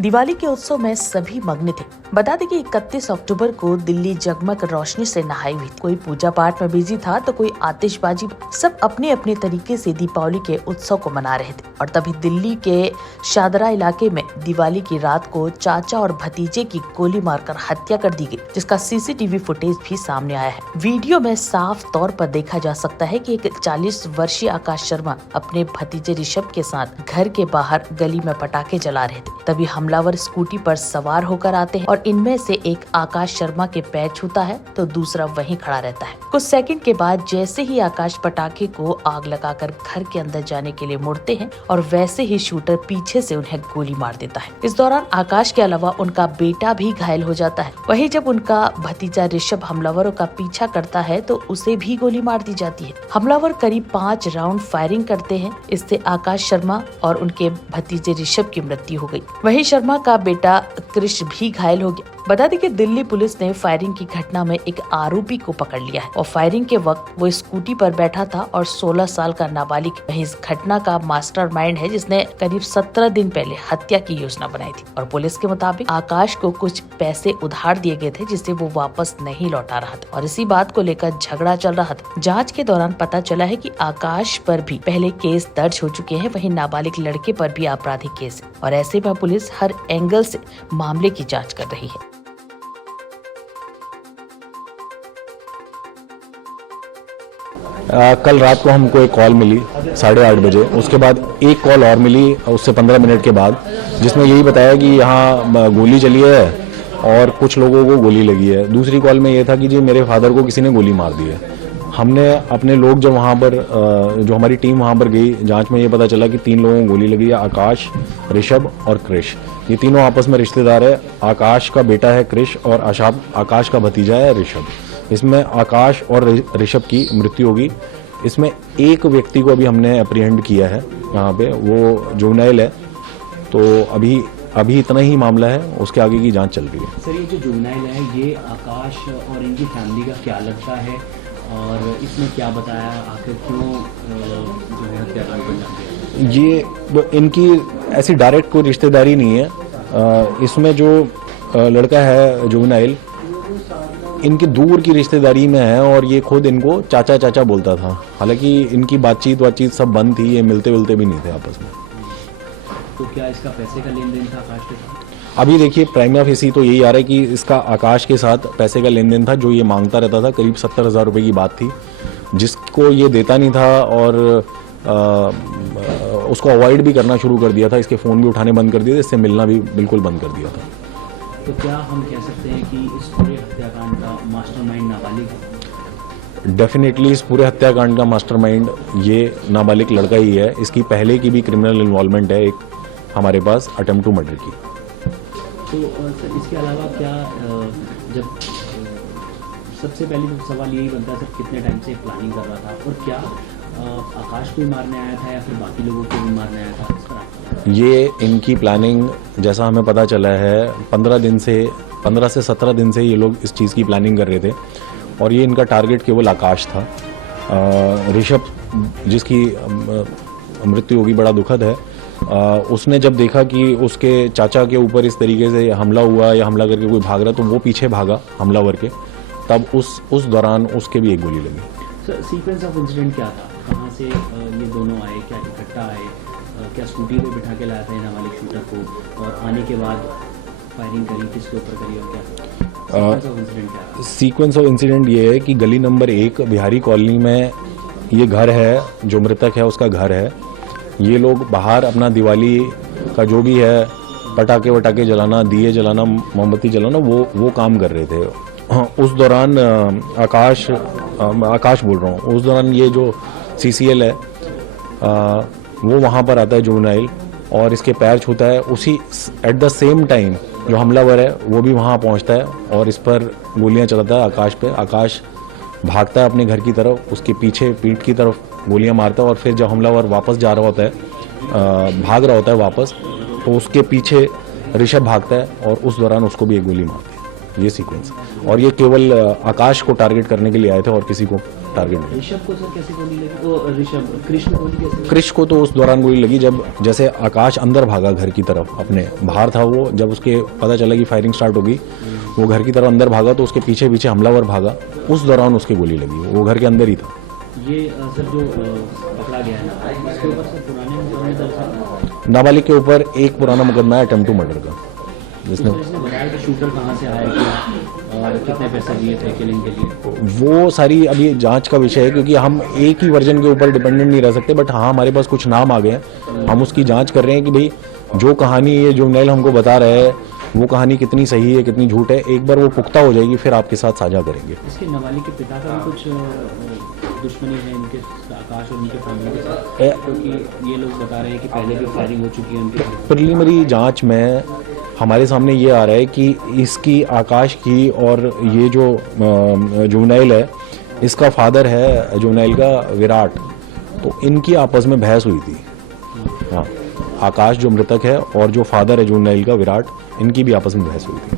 दिवाली के उत्सव में सभी मग्न थे। बता दें कि 31 अक्टूबर को दिल्ली जगमग रोशनी से नहाई हुई। कोई पूजा पाठ में बिजी था तो कोई आतिशबाजी। सब अपने अपने तरीके से दीपावली के उत्सव को मना रहे थे। और तभी दिल्ली के शादरा इलाके में दिवाली की रात को चाचा और भतीजे की गोली मारकर हत्या कर दी गई, जिसका सीसीटीवी फुटेज भी सामने आया है। वीडियो में साफ तौर पर देखा जा सकता है कि एक 40 वर्षीय आकाश शर्मा अपने भतीजे ऋषभ के साथ घर के बाहर गली में पटाखे जला रहे थे। तभी हमलावर स्कूटी पर सवार होकर आते हैं और इनमें से एक आकाश शर्मा के पैर छूता है तो दूसरा वहीं खड़ा रहता है। कुछ सेकंड के बाद जैसे ही आकाश पटाखे को आग लगाकर घर के अंदर जाने के लिए मुड़ते हैं और वैसे ही शूटर पीछे से उन्हें गोली मार देता है। इस दौरान आकाश के अलावा उनका बेटा भी घायल हो जाता है। वहीं जब उनका भतीजा ऋषभ हमलावरों का पीछा करता है तो उसे भी गोली मार दी जाती है। हमलावर करीब 5 राउंड फायरिंग करते हैं। इससे आकाश शर्मा और उनके भतीजे ऋषभ की मृत्यु हो गई। वहीं शर्मा का बेटा कृष भी घायल हो गया। बता दें कि दिल्ली पुलिस ने फायरिंग की घटना में एक आरोपी को पकड़ लिया है और फायरिंग के वक्त वो स्कूटी पर बैठा था और 16 साल का नाबालिग वहीं इस घटना का मास्टरमाइंड है, जिसने करीब 17 दिन पहले हत्या की योजना बनाई थी। और पुलिस के मुताबिक आकाश को कुछ पैसे उधार दिए गए थे जिसे वो वापस नहीं लौटा रहा था और इसी बात को लेकर झगड़ा चल रहा था। जाँच के दौरान पता चला है कि आकाश पर भी पहले केस दर्ज हो चुके हैं, वहीं नाबालिग लड़के पर भी आपराधिक केस है और ऐसे में पुलिस हर एंगल से मामले की जांच कर रही है। कल रात को हमको एक कॉल मिली 8:30 बजे। उसके बाद एक कॉल और मिली उससे 15 मिनट के बाद, जिसमें यही बताया कि यहाँ गोली चली है और कुछ लोगों को गोली लगी है। दूसरी कॉल में ये था कि जी मेरे फादर को किसी ने गोली मार दी है। हमने अपने लोग जब वहाँ पर जो हमारी टीम वहाँ पर गई, जांच में ये पता चला कि 3 लोगों को गोली लगी है, आकाश, ऋषभ और कृष। ये तीनों आपस में रिश्तेदार है। आकाश का बेटा है कृष और आकाश का भतीजा है ऋषभ। इसमें आकाश और ऋषभ की मृत्यु होगी। इसमें एक व्यक्ति को अभी हमने अप्रीहेंड किया है यहाँ पे, वो जुवेनाइल है। तो अभी इतना ही मामला है, उसके आगे की जांच चल रही है। सर, ये जो जुवेनाइल है ये आकाश और इनकी फैमिली का क्या लगता है और इसमें क्या बताया, आखिर क्यों जो है हत्याकांड को अंजाम दिया? ये इनकी ऐसी डायरेक्ट कोई रिश्तेदारी नहीं है। इसमें जो लड़का है जुवेनाइल, इनकी दूर की रिश्तेदारी में है और ये खुद इनको चाचा चाचा बोलता था। हालांकि इनकी बातचीत सब बंद थी, ये मिलते भी नहीं थे आपस में। तो क्या इसका पैसे का लेन देन था आकाश के साथ? अभी देखिए प्राइमा फेसी तो यही आ रहा है कि इसका आकाश के साथ पैसे का लेन देन था। जो ये मांगता रहता था, करीब 70,000 रुपये की बात थी, जिसको ये देता नहीं था और उसको अवॉइड भी करना शुरू कर दिया था। इसके फ़ोन भी उठाने बंद कर दिए थे, इससे मिलना भी बिल्कुल बंद कर दिया था। तो क्या हम कह सकते हैं कि इस पूरे हत्याकांड का मास्टरमाइंड नाबालिग है? डेफिनेटली इस पूरे हत्याकांड का मास्टरमाइंड ये नाबालिग लड़का ही है। इसकी पहले की भी क्रिमिनल इन्वॉल्वमेंट है एक हमारे पास अटेम्प्ट टू मर्डर की। तो सर, इसके अलावा क्या जब सबसे पहले तो सवाल यही बनता है, सर कितने टाइम से प्लानिंग कर रहा था और क्या आकाश को भी मारने आया था या फिर बाकी लोगों को भी मारने आया था? इस पर ये इनकी प्लानिंग, जैसा हमें पता चला है, 15 से 17 दिन से ये लोग इस चीज़ की प्लानिंग कर रहे थे और ये इनका टारगेट केवल आकाश था। ऋषभ जिसकी मृत्यु होगी बड़ा दुखद है। उसने जब देखा कि उसके चाचा के ऊपर इस तरीके से हमला हुआ या हमला करके कोई भाग रहा, तो वो पीछे भागा हमलावर के। तब उस दौरान उसके भी एक गोली लगी। सर, सीक्वेंस ऑफ इंसिडेंट क्या था? कहाँ से ये दोनों आए, क्या इकट्ठा आए, क्या स्कूटी पे बिठा के लाया था नाबालिग शूटर को और आने के बाद फायरिंग करी, किसके ऊपर करी और क्या सीक्वेंस ऑफ इंसिडेंट ये है कि गली नंबर 1 बिहारी कॉलोनी में ये घर है, जो मृतक है उसका घर है। ये लोग बाहर अपना दिवाली का जो भी है पटाखे वटाखे जलाना, दिए जलाना, मोमबत्ती जलाना, वो काम कर रहे थे। उस दौरान आकाश बोल रहा हूँ, उस दौरान ये जो CCL है वो वहाँ पर आता है जुवेनाइल और इसके पैर छूता है। उसी एट द सेम टाइम जो हमलावर है वो भी वहाँ पहुँचता है और इस पर गोलियाँ चलाता है आकाश पे। आकाश भागता है अपने घर की तरफ, उसके पीछे पीठ की तरफ गोलियाँ मारता है और फिर जब हमलावर वापस जा रहा होता है, भाग रहा होता है वापस, तो उसके पीछे ऋषभ भागता है और उस दौरान उसको भी एक गोली मारती है। ये सीक्वेंस, और ये केवल आकाश को टारगेट करने के लिए आए थे और किसी को टारगेट नहीं। ऋषभ को सर कैसे गोली लगी? वो ऋषभ कृष्ण को गोली कैसे लगी? क्रिश को तो उस दौरान गोली लगी जब जैसे आकाश अंदर भागा घर की तरफ, अपने बाहर था वो, जब उसके पता चला कि फायरिंग स्टार्ट होगी वो घर की तरफ अंदर भागा तो उसके पीछे पीछे हमलावर भागा, उस दौरान उसके गोली लगी, वो घर के अंदर ही था। ये सर जो पकड़ा गया है इसके ऊपर सर पुराने मुकदमे दर्ज हैं? नाबालिग के ऊपर एक पुराना मुकदमा है अटेम्प्ट टू मर्डर का, जिसने इसने बताया कि शूटर कहाँ से हायर किया और कितने पैसे दिए थे किलिंग के लिए। वो सारी अभी जांच का विषय है, क्योंकि हम एक ही वर्जन के ऊपर डिपेंडेंट नहीं रह सकते। बट हाँ, हमारे पास कुछ नाम आ गए हैं, हम उसकी जांच कर रहे हैं कि भाई जो कहानी ये जुवेनाइल हमको बता रहे हैं वो कहानी कितनी सही है कितनी झूठ है। एक बार वो पुख्ता हो जाएगी फिर आपके साथ साझा करेंगे। इसके नाबालिग के पिता का भी कुछ दुश्मनी है इनके, आकाश और उनके फैमिली के साथ, क्योंकि ये लोग बता रहे हैं कि पहले भी फायरिंग हो चुकी है उनके घर। प्रिलिमिनरी जांच में हमारे सामने ये आ रहा है कि इसकी आकाश की और ये जो जुवेनाइल है इसका फादर है जुवेनाइल का विराट, तो इनकी आपस में बहस हुई थी। हाँ, आकाश जो मृतक है और जो फादर है जुवेनाइल का विराट, इनकी भी आपस में बहस हुई थी।